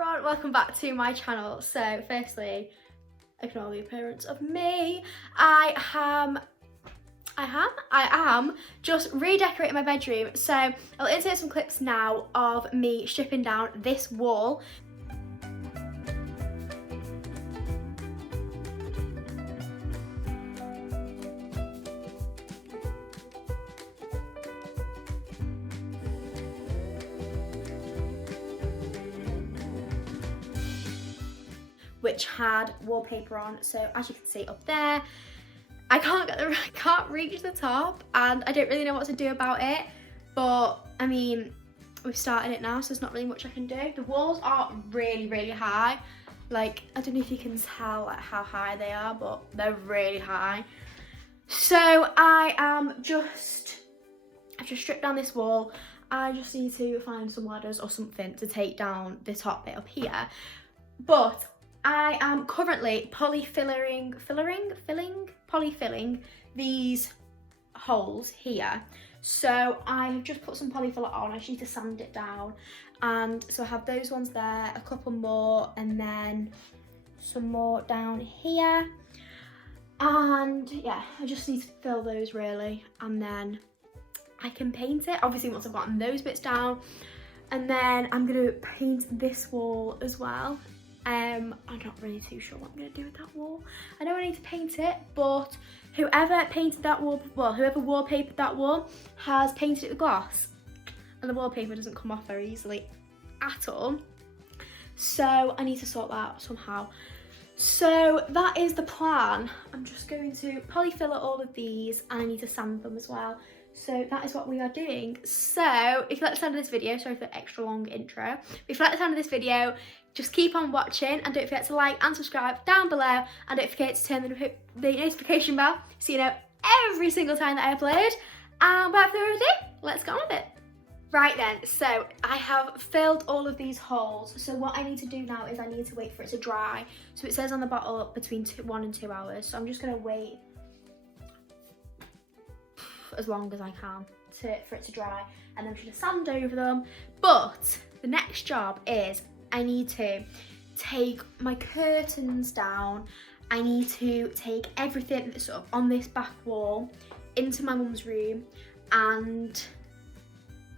everyone, welcome back to my channel. So firstly, ignore the appearance of me. I am just redecorating my bedroom. So I'll insert some clips now of me stripping down this wall. Which had wallpaper on, so as you can see up there, I can't reach the top, and I don't really know what to do about it. But I mean, we've started it now, so there's not really much I can do. The walls are really high. Like, I don't know if you can tell like how high they are, but they're really high. So I've just stripped down this wall. I just need to find some ladders or something to take down the top bit up here. But I am currently polyfilling these holes here. So I have just put some polyfiller on. I just need to sand it down, and so I have those ones there, a couple more, and then some more down here. And yeah, I just need to fill those really, and then I can paint it. Obviously once I've gotten those bits down, and then I'm gonna paint this wall as well. I'm not really too sure what I'm going to do with that wall. I know I need to paint it, but whoever painted that wall, well, whoever wallpapered that wall has painted it with gloss, and the wallpaper doesn't come off very easily at all. So I need to sort that out somehow. So that is the plan. I'm just going to polyfiller all of these, and I need to sand them as well. So that is what we are doing. So if you like the sound of this video, sorry for the extra long intro, but if you like the sound of this video, just keep on watching, and don't forget to like and subscribe down below, and don't forget to turn the notification bell so you know every single time that I upload. And without further ado, let's get on with it. Right then, so I have filled all of these holes. So what I need to do now is I need to wait for it to dry. So it says on the bottle between 1 and 2 hours. So I'm just gonna wait as long as I can for it to dry, and then I'm just gonna sand over them. But the next job is I need to take my curtains down. I need to take everything that's sort of on this back wall into my mum's room and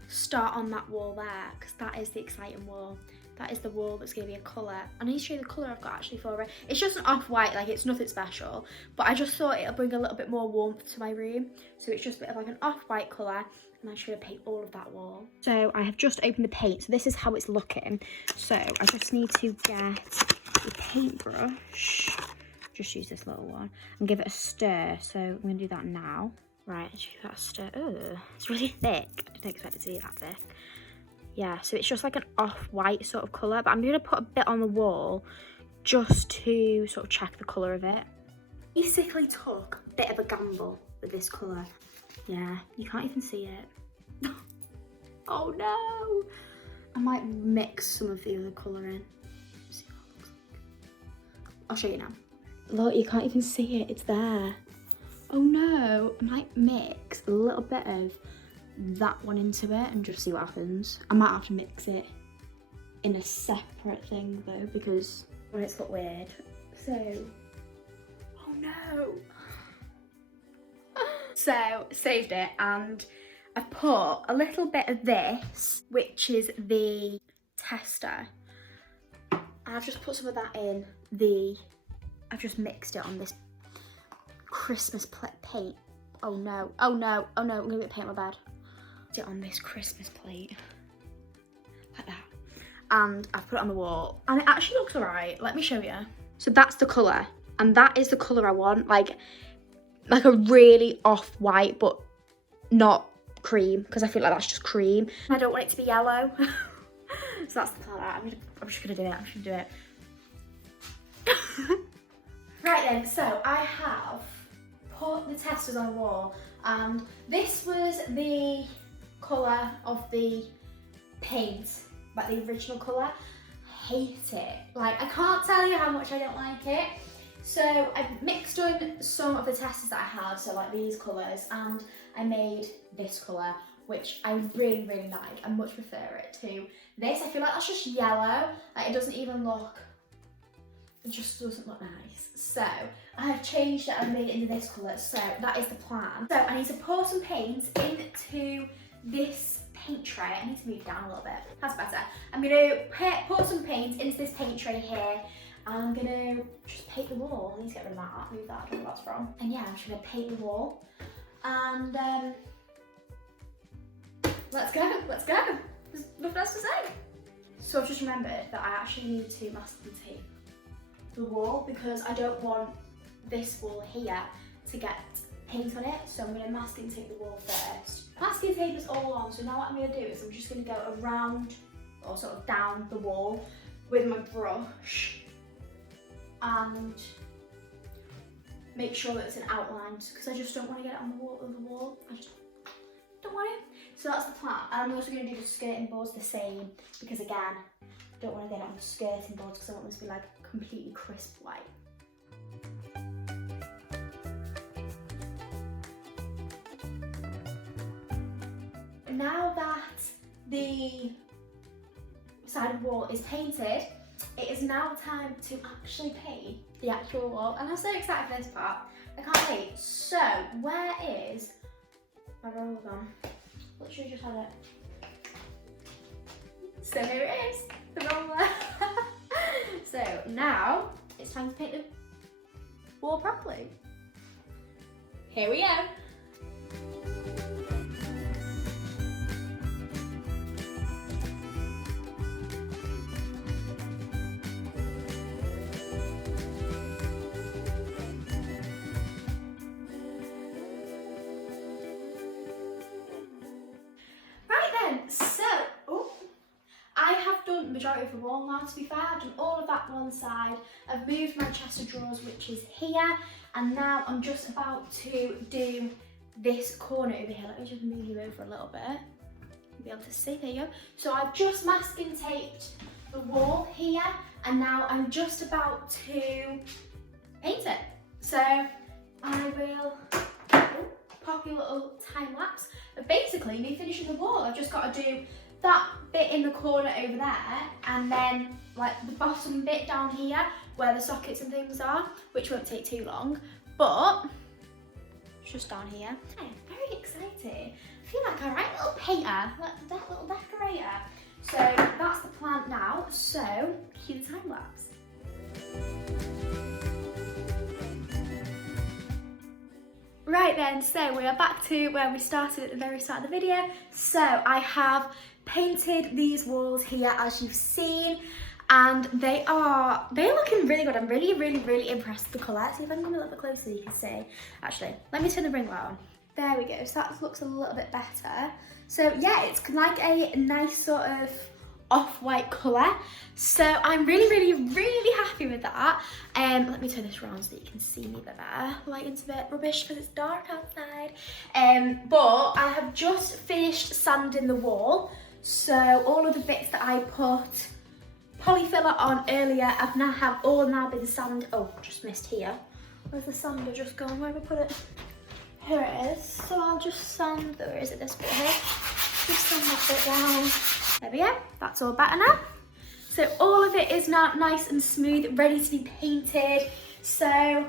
start on that wall there, because that is the exciting wall. That is the wall that's going to be a colour. And I need to show you the colour I've got actually for it. It's just an off-white, like it's nothing special, but I just thought it'll bring a little bit more warmth to my room. So it's just a bit of like an off-white colour, and I'm just going to paint all of that wall. So I have just opened the paint, so this is how it's looking. So I just need to get the paintbrush, just use this little one, and give it a stir. So I'm going to do that now. Right, let's give that a stir. Oh, it's really thick. I didn't expect it to be that thick. Yeah, so it's just like an off-white sort of colour, but I'm going to put a bit on the wall just to sort of check the colour of it. Basically took a bit of a gamble with this colour. Yeah, you can't even see it. Oh no! I might mix some of the other colour in. See what it looks like. I'll show you now. Look, you can't even see it, it's there. Oh no, I might mix a little bit of that one into it and just see what happens. I might have to mix it in a separate thing though, because it's got weird. So, oh no. So, saved it, and I've put a little bit of this, which is the tester. I've just put some of that in I've just mixed it on this Christmas paint. Oh no, oh no, oh no, I'm gonna get paint on my bed. It on this Christmas plate like that, and I've put it on the wall, and it actually looks alright. Let me show you. So that's the colour, and that is the colour I want, like a really off-white but not cream, because I feel like that's just cream. I don't want it to be yellow. So that's the colour. I'm just gonna do it. I'm just gonna do it. Right then, so I have put the testers on the wall, and this was the colour of the paint, like the original colour. Hate it. Like, I can't tell you how much I don't like it. So I've mixed in some of the testers that I had, so like these colours, and I made this colour, which I really, really like. I much prefer it to this. I feel like that's just yellow. Like it doesn't even look, it just doesn't look nice. So I have changed it and made it into this colour. So that is the plan. So I need to pour some paint into this paint tray. I need to move down a little bit. That's better. I'm going to pour some paint into this paint tray here. And I'm going to just paint the wall. I need to get rid of that. Move that. I don't know where that's from. And yeah, I'm just going to paint the wall. And let's go. Let's go. There's nothing else to say. So I've just remembered that I actually need to masking tape the wall because I don't want this wall here to get paint on it. So I'm going to masking tape the wall first. Masking tape is all on, so now what I'm going to do is I'm just going to go around or sort of down the wall with my brush and make sure that it's an outline because I just don't want to get it on the wall. I just don't want it. So that's the plan. And I'm also going to do the skirting boards the same because again, I don't want to get it on the skirting boards because I want this to be like completely crisp white. Now that the side wall is painted, it is now time to actually paint the actual wall. And I'm so excited for this part. I can't wait. So, where is my roller gone? Literally just had it. So here it is, the roller. So now it's time to paint the wall properly. Here we go. So, I have done the majority of the wall now, to be fair. I've done all of that one side. I've moved my chest of drawers, which is here, and now I'm just about to do this corner over here. Let me just move you over a little bit. You'll be able to see, there you go. So I've just masking taped the wall here, and now I'm just about to paint it. So I will pop you a little time lapse. But basically, me finishing the wall, I've just got to do that bit in the corner over there, and then like the bottom bit down here where the sockets and things are, which won't take too long, but it's just down here. I'm very excited. I feel like a right little painter, like that little decorator. So that's the plan now. So cue the time lapse. Right then, so we are back to where we started at the very start of the video. So I have painted these walls here, as you've seen, and they're looking really good. I'm really impressed with the colour. See if I can come a little bit closer so you can see. Actually, let me turn the ring light on. There we go, so that looks a little bit better. So yeah, it's like a nice sort of off-white colour. So I'm really happy with that. Let me turn this around so that you can see me a bit better. Lighting's a bit rubbish because it's dark outside. But I have just finished sanding the wall. So all of the bits that I put polyfiller on earlier have all now been sanded. Oh, just missed here. Where's the sander just gone? Where have I put it? Here it is. So I'll just sand, where is it, this bit here? Just sand that bit down. There we go, that's all better now. So all of it is now nice and smooth, ready to be painted. So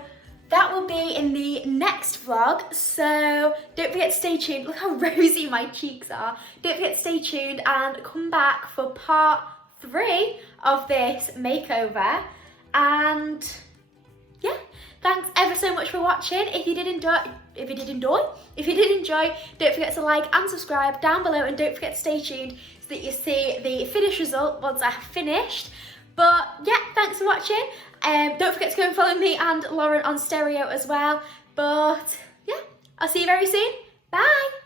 that will be in the next vlog. So don't forget to stay tuned. Look how rosy my cheeks are. Don't forget to stay tuned and come back for part 3 of this makeover. And yeah, thanks ever so much for watching. If you did enjoy, don't forget to like and subscribe down below, and don't forget to stay tuned so that you see the finished result once I have finished. But yeah, thanks for watching. Don't forget to go and follow me and Lauren on Stereo as well. But yeah, I'll see you very soon. Bye.